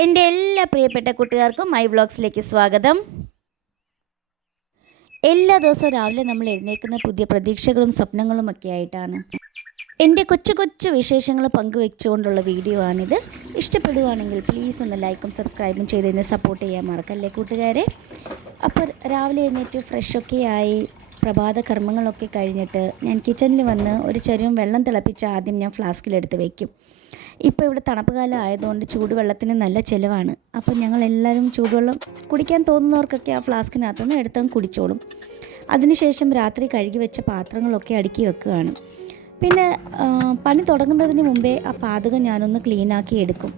എൻ്റെ എല്ലാ പ്രിയപ്പെട്ട കൂട്ടുകാർക്കും മൈ വ്ളോഗ്സിലേക്ക് സ്വാഗതം. എല്ലാ ദിവസവും രാവിലെ നമ്മൾ എഴുന്നേൽക്കുന്ന പുതിയ പ്രതീക്ഷകളും സ്വപ്നങ്ങളും ഒക്കെ ആയിട്ടാണ്. എൻ്റെ കൊച്ചു കൊച്ചു വിശേഷങ്ങൾ പങ്കുവെച്ചുകൊണ്ടുള്ള വീഡിയോ ആണിത്. ഇഷ്ടപ്പെടുവാണെങ്കിൽ പ്ലീസ് ഒന്ന് ലൈക്കും സബ്സ്ക്രൈബും ചെയ്തതിന് സപ്പോർട്ട് ചെയ്യാൻ മറക്കല്ലേ കൂട്ടുകാരെ. അപ്പോൾ രാവിലെ എഴുന്നേറ്റ് ഫ്രഷൊക്കെ ആയി പ്രഭാത കർമ്മങ്ങളൊക്കെ കഴിഞ്ഞിട്ട് ഞാൻ കിച്ചണിൽ വന്ന് ഒരു ചെറിയ വെള്ളം തിളപ്പിച്ച് ആദ്യം ഞാൻ ഫ്ലാസ്കിലെടുത്ത് വയ്ക്കും. ഇപ്പോൾ ഇവിടെ തണുപ്പ് കാലം ആയതുകൊണ്ട് ചൂടുവെള്ളത്തിന് നല്ല ചിലവാണ്. അപ്പോൾ ഞങ്ങളെല്ലാവരും ചൂടുവെള്ളം കുടിക്കാൻ തോന്നുന്നവർക്കൊക്കെ ആ ഫ്ലാസ്കിനകത്തുനിന്ന് എടുത്തങ്ങ് കുടിച്ചോളും. അതിനുശേഷം രാത്രി കഴുകി വെച്ച പാത്രങ്ങളൊക്കെ അടുക്കി വെക്കുകയാണ്. പിന്നെ പണി തുടങ്ങുന്നതിന് മുമ്പേ ആ പാതകം ഞാനൊന്ന് ക്ലീനാക്കി എടുക്കും.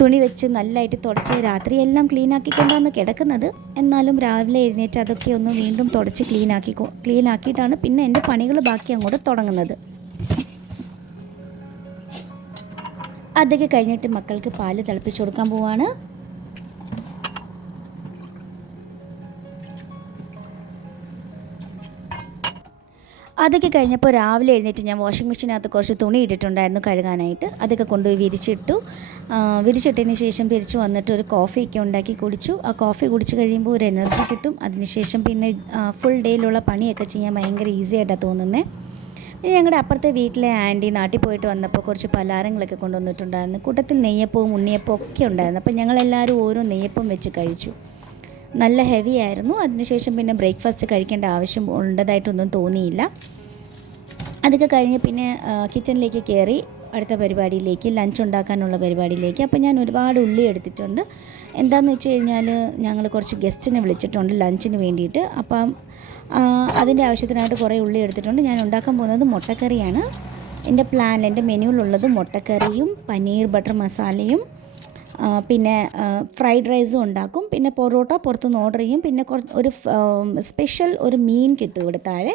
തുണി വെച്ച് നല്ലതായിട്ട് തുടച്ച് രാത്രിയെല്ലാം ക്ലീനാക്കിക്കൊണ്ടാണ് കിടക്കുന്നത്. എന്നാലും രാവിലെ എഴുന്നേറ്റ് അതൊക്കെ ഒന്ന് വീണ്ടും തുടച്ച് ക്ലീനാക്കിയിട്ടാണ് പിന്നെ എൻ്റെ പണികൾ ബാക്കി അങ്ങോട്ട് തുടങ്ങുന്നത്. അതൊക്കെ കഴിഞ്ഞിട്ട് മക്കൾക്ക് പാല് തിളപ്പിച്ച് കൊടുക്കാൻ പോവാണ്. അതൊക്കെ കഴിഞ്ഞപ്പോൾ രാവിലെ എഴുന്നേറ്റ് ഞാൻ വാഷിംഗ് മെഷീനകത്ത് കുറച്ച് തുണി ഇട്ടിട്ടുണ്ടായിരുന്നു കഴുകാനായിട്ട്. അതൊക്കെ കൊണ്ടുപോയി വിരിച്ചിട്ടതിന് ശേഷം തിരിച്ചു വന്നിട്ട് ഒരു കോഫിയൊക്കെ ഉണ്ടാക്കി കുടിച്ചു. ആ കോഫി കുടിച്ച് കഴിയുമ്പോൾ ഒരു എനർജി കിട്ടും. അതിനുശേഷം പിന്നെ ഫുൾ ഡേയിലുള്ള പണിയൊക്കെ ചെയ്യാൻ ഭയങ്കര ഈസി ആയിട്ടാണ് തോന്നുന്നത്. പിന്നെ ഞങ്ങളുടെ അപ്പുറത്തെ വീട്ടിലെ ആൻറ്റി നാട്ടിൽ പോയിട്ട് വന്നപ്പോൾ കുറച്ച് പലഹാരങ്ങളൊക്കെ കൊണ്ടുവന്നിട്ടുണ്ടായിരുന്നു. കൂട്ടത്തിൽ നെയ്യപ്പവും ഉണ്ണിയപ്പവും ഒക്കെ ഉണ്ടായിരുന്നു. അപ്പോൾ ഞങ്ങളെല്ലാവരും ഓരോ നെയ്യപ്പം വെച്ച് കഴിച്ചു. നല്ല ഹെവി ആയിരുന്നു. അതിനുശേഷം പിന്നെ ബ്രേക്ക്ഫാസ്റ്റ് കഴിക്കേണ്ട ആവശ്യം ഉള്ളതായിട്ടൊന്നും തോന്നിയില്ല. അതൊക്കെ കഴിഞ്ഞ് പിന്നെ കിച്ചണിലേക്ക് കയറി അടുത്ത പരിപാടിയിലേക്ക്, ലഞ്ച് ഉണ്ടാക്കാനുള്ള പരിപാടിയിലേക്ക്. അപ്പോൾ ഞാൻ ഒരുപാട് ഉള്ളി എടുത്തിട്ടുണ്ട്. എന്താണെന്ന് വെച്ച് കഴിഞ്ഞാൽ ഞങ്ങൾ കുറച്ച് ഗസ്റ്റിനെ വിളിച്ചിട്ടുണ്ട് ലഞ്ചിന് വേണ്ടിയിട്ട്. അപ്പം അതിൻ്റെ ആവശ്യത്തിനായിട്ട് കുറേ ഉള്ളി എടുത്തിട്ടുണ്ട്. ഞാൻ ഉണ്ടാക്കാൻ പോകുന്നത് മുട്ടക്കറിയാണ്. എൻ്റെ മെനുവിലുള്ളത് മുട്ടക്കറിയും പനീർ ബട്ടർ മസാലയും പിന്നെ ഫ്രൈഡ് റൈസും ഉണ്ടാക്കും. പിന്നെ പൊറോട്ട പുറത്തുനിന്ന് ഓർഡർ ചെയ്യും. പിന്നെ ഒരു സ്പെഷ്യൽ ഒരു മീൻ കിട്ടും ഇവിടെ താഴെ,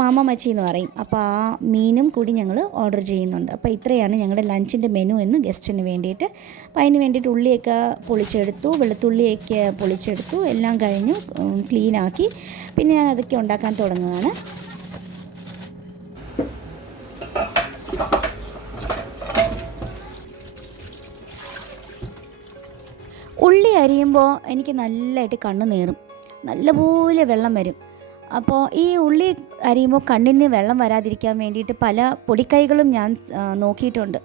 മാമ മച്ചി എന്ന് പറയും. അപ്പോൾ ആ മീനും കൂടി ഞങ്ങൾ ഓർഡർ ചെയ്യുന്നുണ്ട്. അപ്പോൾ ഇത്രയാണ് ഞങ്ങളുടെ ലഞ്ചിൻ്റെ മെനു എന്ന് ഗസ്റ്റിന് വേണ്ടിയിട്ട്. അപ്പോൾ അതിന് വേണ്ടിയിട്ട് ഉള്ളിയൊക്കെ പൊളിച്ചെടുത്തു, വെളുത്തുള്ളിയൊക്കെ പൊളിച്ചെടുത്തു, എല്ലാം കഴിഞ്ഞു ക്ലീനാക്കി. പിന്നെ ഞാൻ അതൊക്കെ ഉണ്ടാക്കാൻ തുടങ്ങുകയാണ്. ഉള്ളി അരിയുമ്പോൾ എനിക്ക് നല്ലതായിട്ട് കണ്ണ് നീറും, നല്ലപോലെ വെള്ളം വരും. അപ്പോൾ ഈ ഉള്ളി അരിയുമ്പോൾ കണ്ണിന് വെള്ളം വരാതിരിക്കാൻ വേണ്ടിയിട്ട് പല പൊടിക്കൈകളും ഞാൻ നോക്കിയിട്ടുണ്ട്.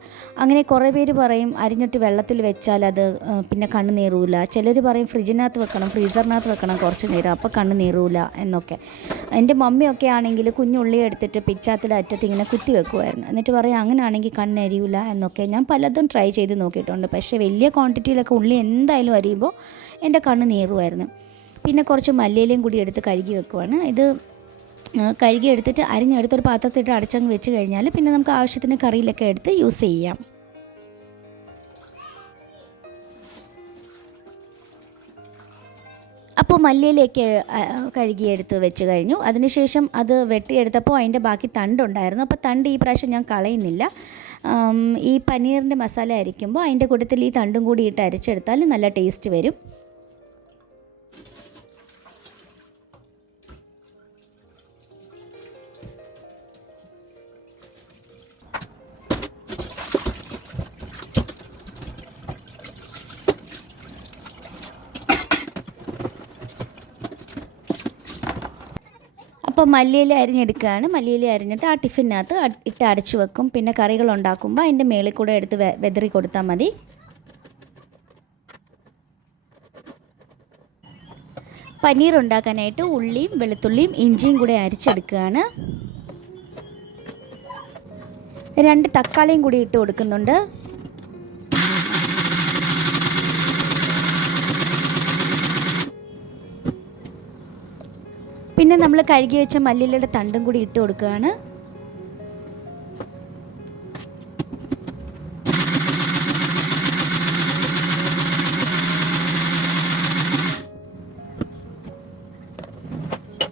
അങ്ങനെ കുറേ പേര് പറയും അരിഞ്ഞിട്ട് വെള്ളത്തിൽ വെച്ചാൽ അത് പിന്നെ കണ്ണ് നീറൂല. ചിലർ പറയും ഫ്രിഡ്ജിനകത്ത് വെക്കണം, ഫ്രീസറിനകത്ത് വെക്കണം കുറച്ച് നേരം, അപ്പോൾ കണ്ണ് നീറൂല എന്നൊക്കെ. എൻ്റെ മമ്മിയൊക്കെ ആണെങ്കിൽ കുഞ്ഞുള്ളി എടുത്തിട്ട് പിച്ചാത്തിൻ്റെ അറ്റത്ത് ഇങ്ങനെ കുത്തി വെക്കുമായിരുന്നു. എന്നിട്ട് പറയും അങ്ങനെയാണെങ്കിൽ കണ്ണ് അരിയൂല എന്നൊക്കെ. ഞാൻ പലതും ട്രൈ ചെയ്ത് നോക്കിയിട്ടുണ്ട്. പക്ഷേ വലിയ ക്വാണ്ടിറ്റിയിലൊക്കെ ഉള്ളി എന്തായാലും അരിയുമ്പോൾ എൻ്റെ കണ്ണ് നീറുമായിരുന്നു. പിന്നെ കുറച്ച് മല്ലിയിലയും കൂടി എടുത്ത് കഴുകി വെക്കുവാണ്. ഇത് കഴുകി എടുത്തിട്ട് അരിഞ്ഞെടുത്തൊരു പാത്രത്തിട്ട് അടച്ചങ്ങ് വെച്ച് കഴിഞ്ഞാൽ പിന്നെ നമുക്ക് ആവശ്യത്തിന് കറിയിലൊക്കെ എടുത്ത് യൂസ് ചെയ്യാം. അപ്പോൾ മല്ലിയിലയൊക്കെ കഴുകിയെടുത്ത് വെച്ച് കഴിഞ്ഞു. അതിനുശേഷം അത് വെട്ടിയെടുത്തപ്പോൾ അതിൻ്റെ ബാക്കി തണ്ടുണ്ടായിരുന്നു. അപ്പോൾ തണ്ട് ഈ പ്രാവശ്യം ഞാൻ കളയുന്നില്ല. ഈ പനീറിൻ്റെ മസാല അരിക്കുമ്പോൾ അതിൻ്റെ കൂട്ടത്തിൽ ഈ തണ്ടും കൂടി ഇട്ട് അരച്ചെടുത്താൽ നല്ല ടേസ്റ്റ് വരും. അപ്പോൾ മല്ലിയില അരിഞ്ഞെടുക്കുകയാണ്. മല്ലിയില അരിഞ്ഞിട്ട് ആ ടിഫിനകത്ത് ഇട്ട് അടച്ചു വെക്കും. പിന്നെ കറികൾ ഉണ്ടാക്കുമ്പോൾ അതിൻ്റെ മേളിൽ കൂടെ എടുത്ത് വെതറി കൊടുത്താൽ മതി. പനീർ ഉണ്ടാക്കാനായിട്ട് ഉള്ളിയും വെളുത്തുള്ളിയും ഇഞ്ചിയും കൂടെ അരിച്ചെടുക്കുകയാണ്. 2 തക്കാളിയും കൂടി ഇട്ട് കൊടുക്കുന്നുണ്ട്. പിന്നെ നമ്മൾ കഴുകി വെച്ച മല്ലിയിലയുടെ തണ്ടും കൂടി ഇട്ട് കൊടുക്കുകയാണ്.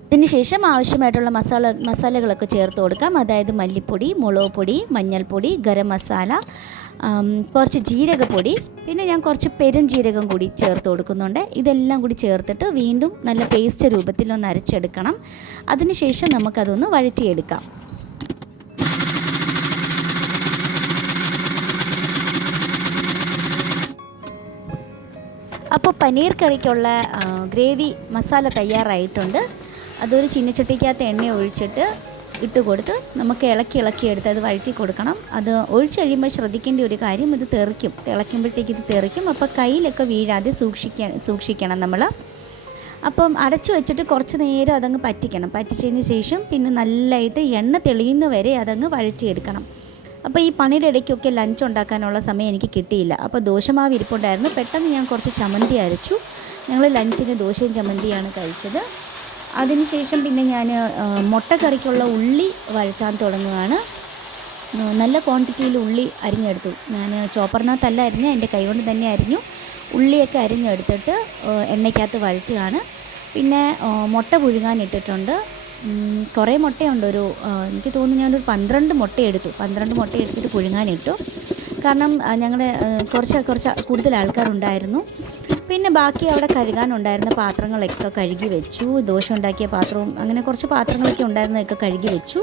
ഇതിനുശേഷം ആവശ്യമായിട്ടുള്ള മസാലകളൊക്കെ ചേർത്ത് കൊടുക്കാം. അതായത് മല്ലിപ്പൊടി, മുളക് പൊടി, മഞ്ഞൾപ്പൊടി, ഗരം മസാല, കുറച്ച് ജീരകപ്പൊടി, പിന്നെ ഞാൻ കുറച്ച് പെരുംജീരകം കൂടി ചേർത്ത് കൊടുക്കുന്നുണ്ട്. ഇതെല്ലാം കൂടി ചേർത്തിട്ട് വീണ്ടും നല്ല പേസ്റ്റ് രൂപത്തിലൊന്ന് അരച്ചെടുക്കണം. അതിനുശേഷം നമുക്കതൊന്ന് വഴറ്റിയെടുക്കാം. അപ്പോൾ പനീർ കറിക്കുള്ള ഗ്രേവി മസാല തയ്യാറായിട്ടുണ്ട്. അതൊരു ചീനച്ചട്ടിക്കകത്ത് എണ്ണ ഒഴിച്ചിട്ട് ഇട്ട് കൊടുത്ത് നമുക്ക് ഇളക്കി എടുത്ത് അത് വഴറ്റി കൊടുക്കണം. അത് ഒഴിച്ച് കഴിയുമ്പോൾ ശ്രദ്ധിക്കേണ്ട ഒരു കാര്യം, ഇത് തെറിക്കും, തിളയ്ക്കുമ്പോഴത്തേക്ക് ഇത് തെറിക്കും. അപ്പോൾ കയ്യിലൊക്കെ വീഴാതെ സൂക്ഷിക്കണം നമ്മൾ. അപ്പം അടച്ചു വെച്ചിട്ട് കുറച്ച് നേരം അതങ്ങ് പറ്റിച്ചതിന് ശേഷം പിന്നെ നല്ലതായിട്ട് എണ്ണ തെളിയുന്ന വരെ അതങ്ങ് വഴറ്റിയെടുക്കണം. അപ്പോൾ ഈ പണിയുടെ ഇടയ്ക്കൊക്കെ ലഞ്ച് ഉണ്ടാക്കാനുള്ള സമയം എനിക്ക് കിട്ടിയില്ല. അപ്പോൾ ദോശമാവ് ഇരിപ്പുണ്ടായിരുന്നു. പെട്ടെന്ന് ഞാൻ കുറച്ച് ചമ്മന്തി അരച്ചു. ഞങ്ങൾ ലഞ്ചിന് ദോശയും ചമ്മന്തിയാണ് കഴിച്ചത്. അതിനുശേഷം പിന്നെ ഞാൻ മുട്ടക്കറിക്കുള്ള ഉള്ളി വഴറ്റാൻ തുടങ്ങുകയാണ്. നല്ല ക്വാണ്ടിറ്റിയിൽ ഉള്ളി അരിഞ്ഞെടുത്തു. ഞാൻ ചോപ്പറിനകത്തല്ല അരിഞ്ഞ് എൻ്റെ കൈകൊണ്ട് തന്നെ അരിഞ്ഞു. ഉള്ളിയൊക്കെ അരിഞ്ഞെടുത്തിട്ട് എണ്ണയ്ക്കകത്ത് വഴറ്റുകയാണ്. പിന്നെ മുട്ട പുഴുങ്ങാൻ ഇട്ടിട്ടുണ്ട്. കുറേ മുട്ടയുണ്ട്. എനിക്ക് തോന്നുന്നു ഞാനൊരു 12 മുട്ട എടുത്തു. 12 മുട്ട എടുത്തിട്ട് പുഴുങ്ങാനിട്ടു. കാരണം ഞങ്ങളുടെ കുറച്ച് കൂടുതൽ ആൾക്കാരുണ്ടായിരുന്നു. പിന്നെ ബാക്കി അവിടെ കഴുകാനുണ്ടായിരുന്ന പാത്രങ്ങളൊക്കെ കഴുകി വെച്ചു. ദോശ ഉണ്ടാക്കിയ പാത്രവും അങ്ങനെ കുറച്ച് പാത്രങ്ങളൊക്കെ ഉണ്ടായിരുന്നതൊക്കെ കഴുകി വെച്ചു.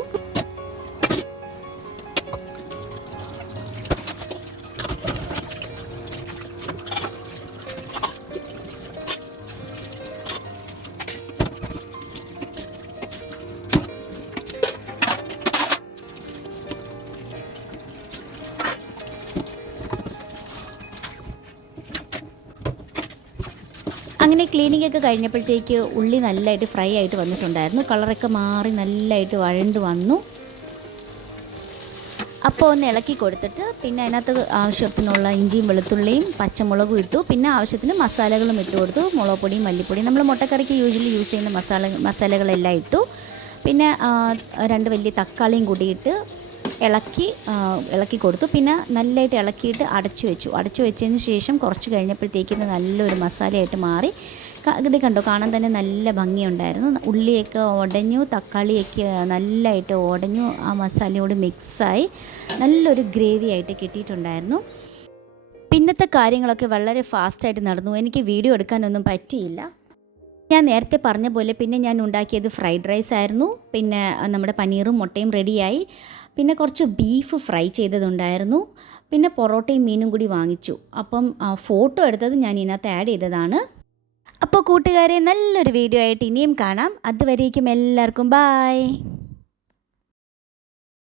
അങ്ങനെ ക്ലീനിങ് ഒക്കെ കഴിഞ്ഞപ്പോഴത്തേക്ക് ഉള്ളി നല്ലതായിട്ട് ഫ്രൈ ആയിട്ട് വന്നിട്ടുണ്ടായിരുന്നു. കളറൊക്കെ മാറി നല്ലതായിട്ട് വഴണ്ട് വന്നു. അപ്പോൾ ഒന്ന് ഇളക്കി കൊടുത്തിട്ട് പിന്നെ അതിനകത്ത് ആവശ്യത്തിനുള്ള ഇഞ്ചിയും വെളുത്തുള്ളിയും പച്ചമുളകും ഇട്ടു. പിന്നെ ആവശ്യത്തിന് മസാലകളും ഇട്ട് കൊടുത്തു. മുളക് പൊടിയും മല്ലിപ്പൊടിയും നമ്മൾ മുട്ടക്കറിക്ക് യൂഷ്വലി യൂസ് ചെയ്യുന്ന മസാലകളെല്ലാം ഇട്ടു. പിന്നെ 2 വലിയ തക്കാളിയും കൂടിയിട്ട് ഇളക്കി കൊടുത്തു. പിന്നെ നല്ലതായിട്ട് ഇളക്കിയിട്ട് അടച്ചു വെച്ചതിന് ശേഷം കുറച്ച് കഴിഞ്ഞപ്പോഴത്തേക്കും നല്ലൊരു മസാലയായിട്ട് മാറി. ഇത് കണ്ടോ, കാണാൻ തന്നെ നല്ല ഭംഗിയുണ്ടായിരുന്നു. ഉള്ളിയൊക്കെ ഉടഞ്ഞു, തക്കാളിയൊക്കെ നല്ലതായിട്ട് ഉടഞ്ഞു, ആ മസാലയോട് മിക്സായി നല്ലൊരു ഗ്രേവി ആയിട്ട് കിട്ടിയിട്ടുണ്ടായിരുന്നു. പിന്നത്തെ കാര്യങ്ങളൊക്കെ വളരെ ഫാസ്റ്റായിട്ട് നടന്നു. എനിക്ക് വീഡിയോ എടുക്കാനൊന്നും പറ്റിയില്ല. ഞാൻ നേരത്തെ പറഞ്ഞ പോലെ പിന്നെ ഞാൻ ഉണ്ടാക്കിയത് ഫ്രൈഡ് റൈസ് ആയിരുന്നു. പിന്നെ നമ്മുടെ പനീറും മുട്ടയും റെഡിയായി. പിന്നെ കുറച്ച് ബീഫ് ഫ്രൈ ചെയ്തതുണ്ടായിരുന്നു. പിന്നെ പൊറോട്ടയും മീനും കൂടി വാങ്ങിച്ചു. അപ്പം ഫോട്ടോ എടുത്തത് ഞാൻ ഇതിനകത്ത് ആഡ് ചെയ്തതാണ്. അപ്പോൾ കൂട്ടുകാരെ, നല്ലൊരു വീഡിയോ ആയിട്ട് ഇനിയും കാണാം. അതുവരേക്കും എല്ലാവർക്കും ബായ്.